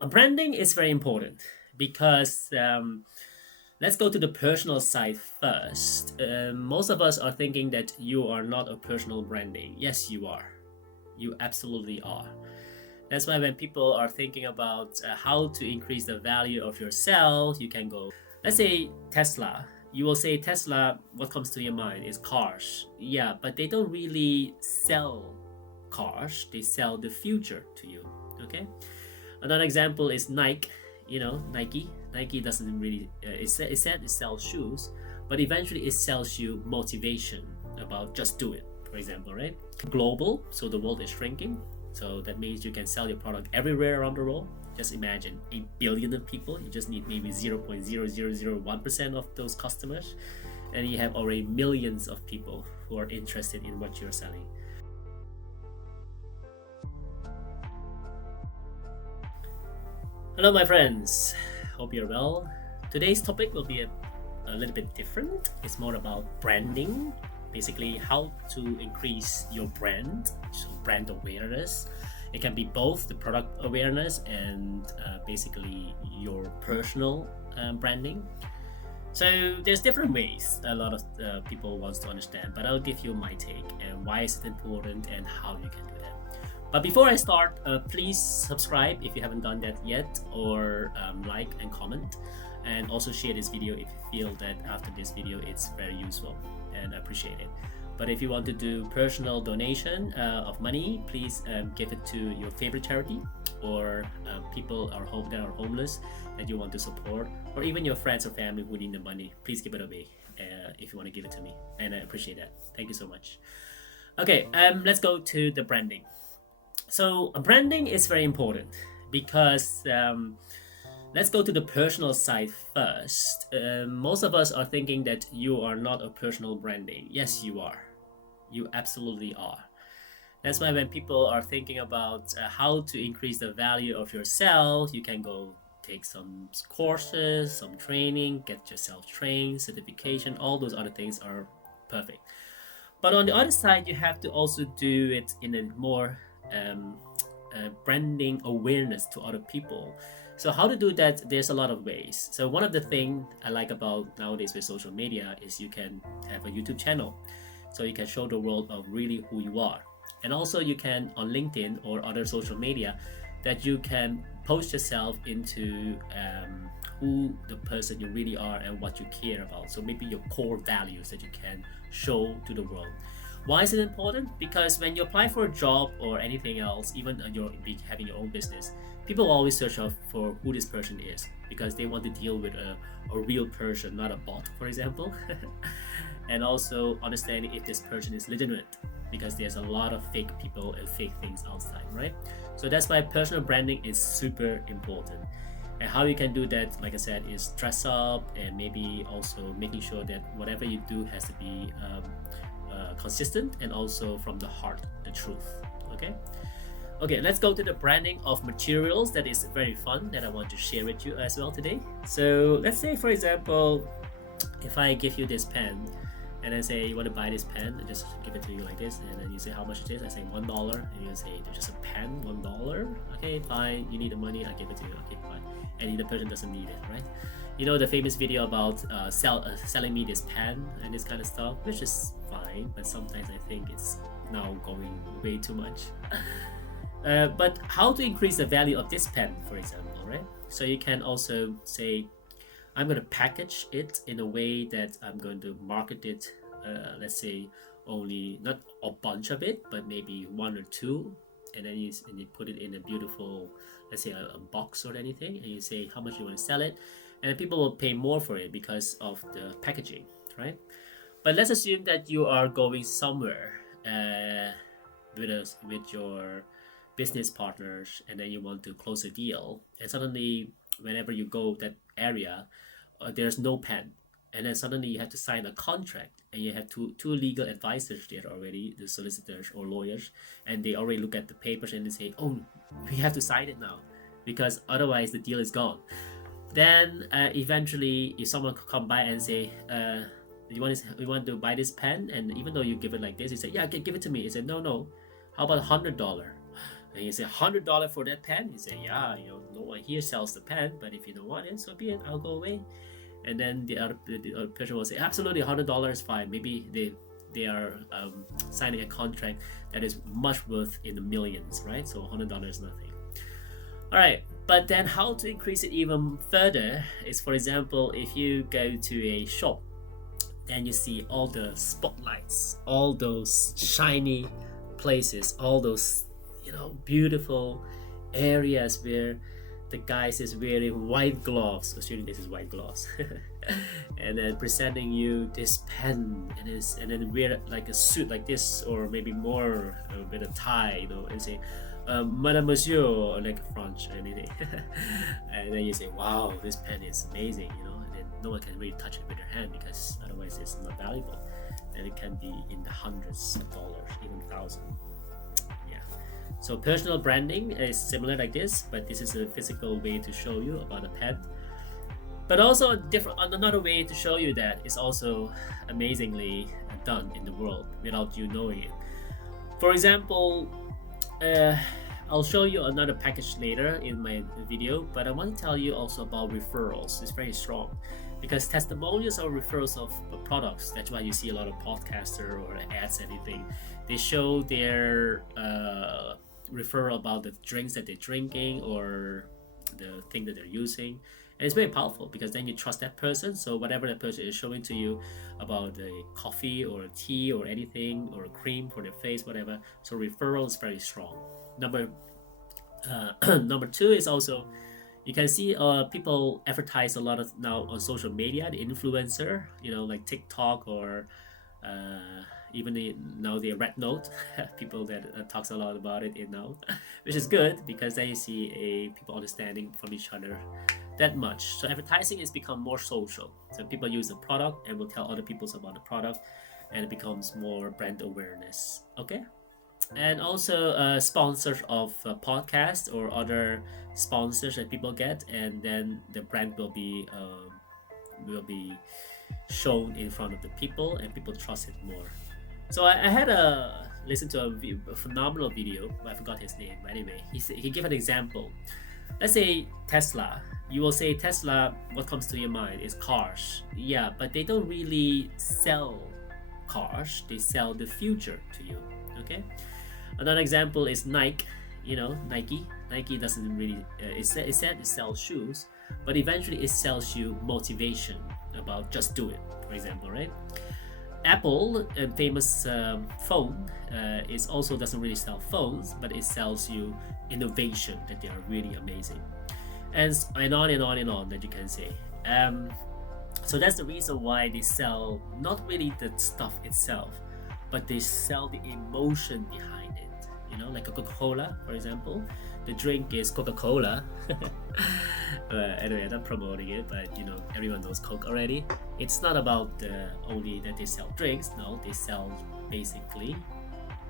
So branding is very important because let's go to the personal side first. Most of us are thinking that you are not a personal branding. Yes, you are. You absolutely are. That's why when people are thinking about how to increase the value of yourself, you can go, let's say Tesla. You will say Tesla, what comes to your mind is cars. Yeah, but they don't really sell cars, they sell the future to you. Okay? Another example is Nike. You know, Nike. Nike doesn't really, it said it sells shoes, but eventually it sells you motivation about just do it, for example, right? Global, so the world is shrinking. So that means you can sell your product everywhere around the world. Just imagine 8 billion of people. You just need maybe 0.0001% of those customers. And you have already millions of people who are interested in what you're selling. Hello, my friends. Hope you're well. Today's topic will be a little bit different. It's more about branding, basically how to increase your brand, so brand awareness. It can be both the product awareness and basically your personal branding. So there's different ways a lot of people wants to understand, but I'll give you my take and why is it important and how you can do that. But before I start, please subscribe if you haven't done that yet, or like and comment, and also share this video if you feel that after this video it's very useful and appreciate it. But if you want to do personal donation of money, please give it to your favorite charity, or people that are homeless that you want to support, or even your friends or family who need the money. Please give it away if you want to give it to me, and I appreciate that. Thank you so much. Okay, let's go to the branding. So branding is very important because let's go to the personal side first. Most of us are thinking that you are not a personal branding. Yes, you are. You absolutely are. That's why when people are thinking about how to increase the value of yourself, you can go take some courses, some training, get yourself trained, certification, all those other things are perfect. But on the other side, you have to also do it in a more branding awareness to other people. So how to do that, there's a lot of ways. So one of the things I like about nowadays with social media is you can have a YouTube channel. So you can show the world of really who you are. And also you can on LinkedIn or other social media that you can post yourself into who the person you really are and what you care about. So maybe your core values that you can show to the world. Why is it important? Because when you apply for a job or anything else, even you're having your own business, people always search out for who this person is because they want to deal with a real person, not a bot, for example. And also understanding if this person is legitimate, because there's a lot of fake people and fake things outside, right? So that's why personal branding is super important. And how you can do that, like I said, is dress up and maybe also making sure that whatever you do has to be consistent and also from the heart, the truth. Okay, let's go to the branding of materials. That is very fun, that I want to share with you as well today. So let's say, for example, if I give you this pen and I say you want to buy this pen, I just give it to you like this, and then you say how much it is. I say $1, and you say there's just a pen, $1. Okay, fine, you need the money, I give it to you. Okay, fine. And the person doesn't need it, right? You know the famous video about selling me this pen and this kind of stuff, which is fine, but sometimes I think it's now going way too much. But how to increase the value of this pen, for example, right? So you can also say, I'm going to package it in a way that I'm going to market it, let's say only not a bunch of it, but maybe one or two, and then you put it in a beautiful, let's say a box or anything, and you say how much you want to sell it, and people will pay more for it because of the packaging, right? But let's assume that you are going somewhere with your business partners, and then you want to close a deal, and suddenly whenever you go that area, there's no pen, and then suddenly you have to sign a contract, and you have two legal advisors there already, the solicitors or lawyers, and they already look at the papers and they say, oh, we have to sign it now because otherwise the deal is gone. Then eventually if someone come by and say, you want to buy this pen, and even though you give it like this, you say, yeah, give it to me. He said, no, how about $100? And you say $100 for that pen. You say, yeah, no one here sells the pen, but if you don't want it, so be it. I'll go away. And then the other person will say, absolutely, $100 is fine. Maybe they are signing a contract that is much worth in the millions, right? So $100 is nothing. All right, but then how to increase it even further is, for example, if you go to a shop, then you see all the spotlights, all those shiny places, all those beautiful areas where the guys is wearing white gloves, assuming this is white gloves, and then presenting you this pen and then wear like a suit like this, or maybe more with a tie, and say, Madame Monsieur, or like French or anything, and then you say, wow, this pen is amazing, and then no one can really touch it with their hand because otherwise it's not valuable. And it can be in the hundreds of dollars, even thousands. So personal branding is similar like this, but this is a physical way to show you about a pen. But also another way to show you that is also amazingly done in the world without you knowing it. For example, I'll show you another package later in my video, but I want to tell you also about referrals. It's very strong because testimonials or referrals of products, that's why you see a lot of podcaster or ads, anything. They show their referral about the drinks that they're drinking or the thing that they're using, and it's very powerful because then you trust that person. So whatever that person is showing to you about the coffee or tea or anything or a cream for their face, whatever, so referral is very strong. Number two is also, you can see people advertise a lot of now on social media, the influencer, like TikTok or even now the Red Note, people that talks a lot about it now, which is good because then you see people understanding from each other that much. So advertising has become more social. So people use the product and will tell other people about the product, and it becomes more brand awareness. Okay, and also sponsors of podcasts or other sponsors that people get, and then the brand will be shown in front of the people, and people trust it more. So I had listen to a phenomenal video, but I forgot his name. But anyway, he gave an example. Let's say Tesla. You will say Tesla, what comes to your mind is cars. Yeah, but they don't really sell cars. They sell the future to you. Okay. Another example is Nike. Nike. Nike doesn't really. It said it sells shoes, but eventually it sells you motivation about just do it. For example, right? Apple, a famous phone, is also doesn't really sell phones, but it sells you innovation that they are really amazing, and on and on and on that you can say. So that's the reason why they sell not really the stuff itself, but they sell the emotion behind it. Like a Coca-Cola, for example. The drink is Coca-Cola. Anyway, I'm not promoting it, but everyone knows Coke already. It's not about only that they sell drinks. No, they sell basically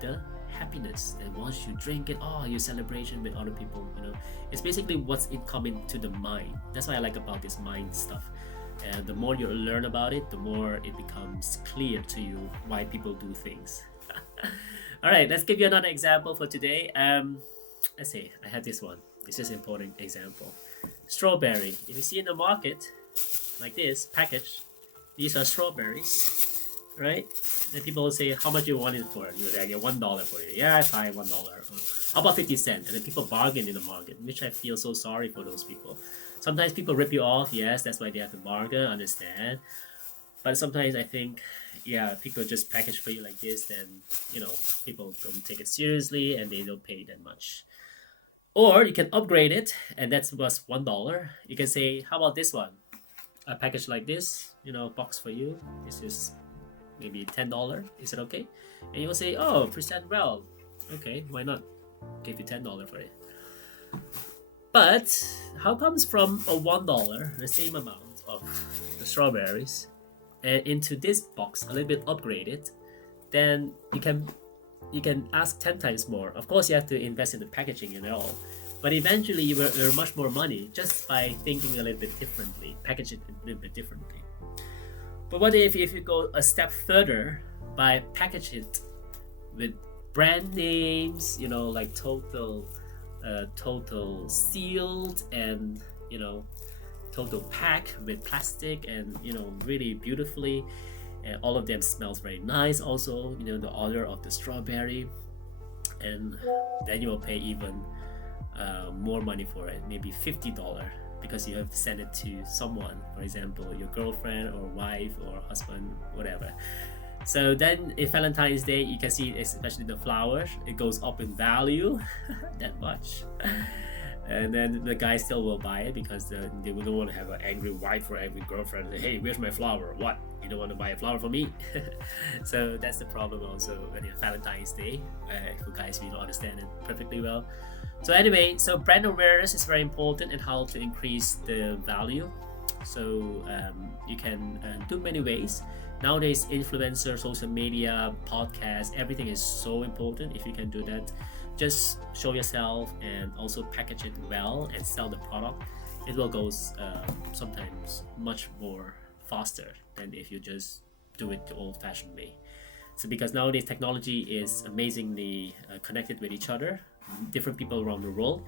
the happiness that once you drink it, your celebration with other people. It's basically what's coming to the mind. That's what I like about this mind stuff. And the more you learn about it, the more it becomes clear to you why people do things. All right, let's give you another example for today. Let's see, I had this one. It's just an important example. Strawberry. If you see in the market, like this, package, these are strawberries, right? Then people will say, how much you want it for? You say, I get $1 for it. Yeah, fine, $1. How about 50 cents? And then people bargain in the market, which I feel so sorry for those people. Sometimes people rip you off. Yes, that's why they have to bargain, understand. But sometimes I think, people just package for you like this, then, people don't take it seriously and they don't pay that much. Or you can upgrade it, and that was $1. You can say, how about this one? A package like this, box for you. This is maybe $10. Is it okay? And you'll say, oh, present well. Okay, why not? Give you $10 for it. But how comes from a $1, the same amount of the strawberries, and into this box, a little bit upgraded, then you can ask 10 times more. Of course, you have to invest in the packaging and all, but eventually you will earn much more money just by thinking a little bit differently, package it a little bit differently. But what if you go a step further by package it with brand names, like total sealed, and total pack with plastic, and really beautifully, and all of them smells very nice also, the odor of the strawberry. And then you will pay even more money for it, maybe $50, because you have to send it to someone, for example your girlfriend or wife or husband, whatever. So then if Valentine's Day, you can see, especially the flowers, it goes up in value that much. And then the guy still will buy it, because they don't want to have an angry wife or angry girlfriend say, hey, where's my flower? What, you don't want to buy a flower for me? So that's the problem also when it's Valentine's Day, for guys we don't understand it perfectly well. So anyway, so brand awareness is very important, and how to increase the value. So you can do many ways nowadays. Influencer, social media, podcast, everything is so important. If you can do that, just show yourself and also package it well and sell the product, it will go sometimes much more faster than if you just do it the old-fashioned way. So because nowadays technology is amazingly connected with each other, different people around the world,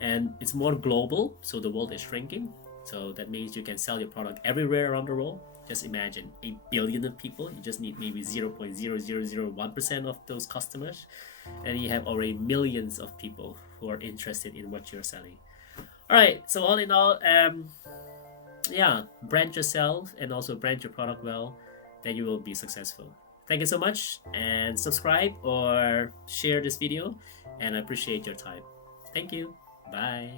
and it's more global, so the world is shrinking. So that means you can sell your product everywhere around the world. Just imagine 8 billion of people, you just need maybe 0.0001% of those customers, and you have already millions of people who are interested in what you're selling. All right, so all in all, yeah, brand yourself and also brand your product well, then you will be successful. Thank you so much, and subscribe or share this video, and I appreciate your time. Thank you. Bye.